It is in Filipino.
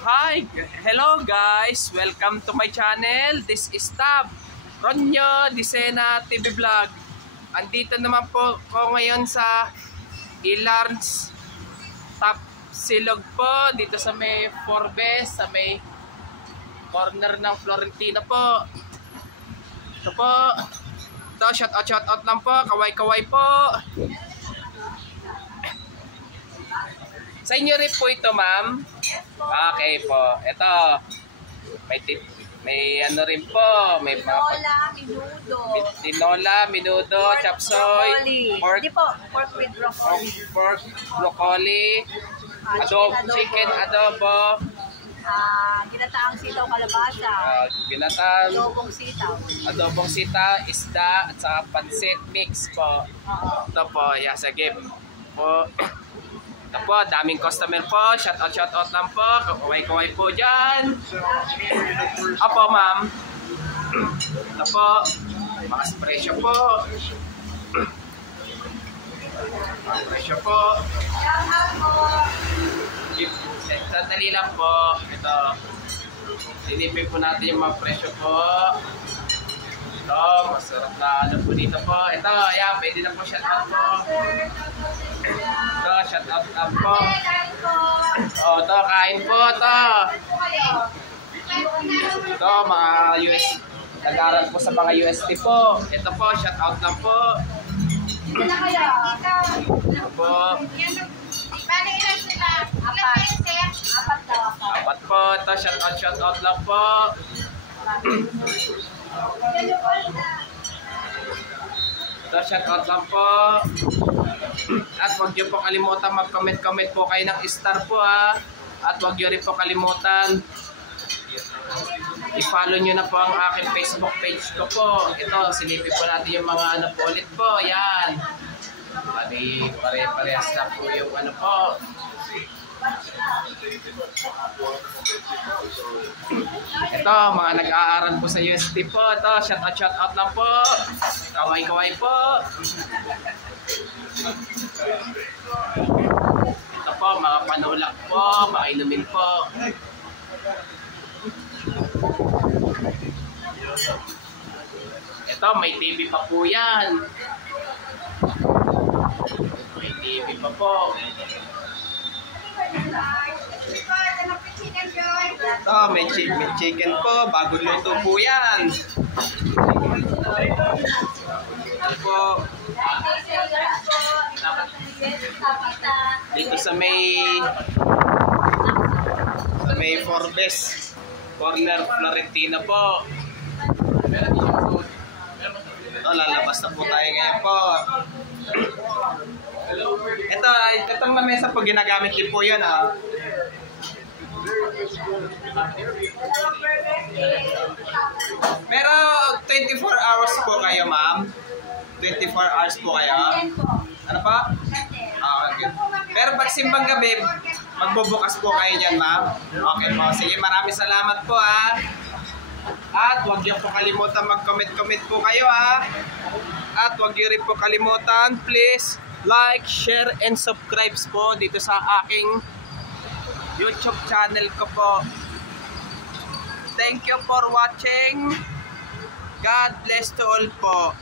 Hi, hello guys, welcome to my channel. This is Tab Ronyo Disena TV Vlog. Andito naman po ko ngayon sa Ilarns Top Silog po, dito sa may Forbes, sa may corner ng Florentina po. Ito po, ito shout out lang po, kaway po. Sa inyo rin po ito, ma'am? Okay po. Ito, may ano rin po. May tinola, minudo. Tinola, minudo, chapsoy. Pork with broccoli. Pork, broccoli. Chicken adobo. Ginataang sitaw kalabasa. Adobong sitaw, isda, at saka pansit mix po. Ito po, sige po. Ito po, daming customer po. Shout out lang po. Kaway po dyan. Apo, ma'am. Ito po. Mga presyo po. Mga presyo po. Sandali lang po. Ito. Silipin po natin yung mga presyo po. Ito, masarap na ano po dito po. Ito, ayan, pwede na po shout out po. Ito, shout out po. O, ito, kain po ito. Ito, mga US, nag-aaral po sa mga UST po. Ito po, shout out lang po. Ito po. Apat po, ito, shout out lang po. Ito, shout out lang po. At huwag niyo po kalimutan mag-comment po kayo ng star po ha. At huwag niyo rin po kalimutan i-follow niyo na po ang aking Facebook page ko po. Ito, silipin po natin yung mga ano po ulit po. Yan. Pare-parehas na po yung ano po. Ito, mga nag-aaral po sa UST po. Ito, shout out lang po. Kaway po. Ito po, mga panulak po, mga inumin po. Ito, may TV pa po yan. May TV pa po. Ito, may chicken po, bagong luto po yan. Ito po. Dito sa may Forbes corner Florentina po. Ito, lalabas na po tayo ngayon po. Itong lamesa po ginagamit din po yun ha. Pero 24 hours po kayo, ma'am? 24 hours po kayo? Ano pa? Okay. Pero pag simbang gabi, magbubukas po kayo dyan, ma'am? Okay po. Sige, maraming salamat po ha. At huwag niyo po kalimutan mag-comment po kayo ha. At huwag niyo rin po kalimutan, please like, share, and subscribe po dito sa aking YouTube channel ko po. Thank you for watching. God bless to all po.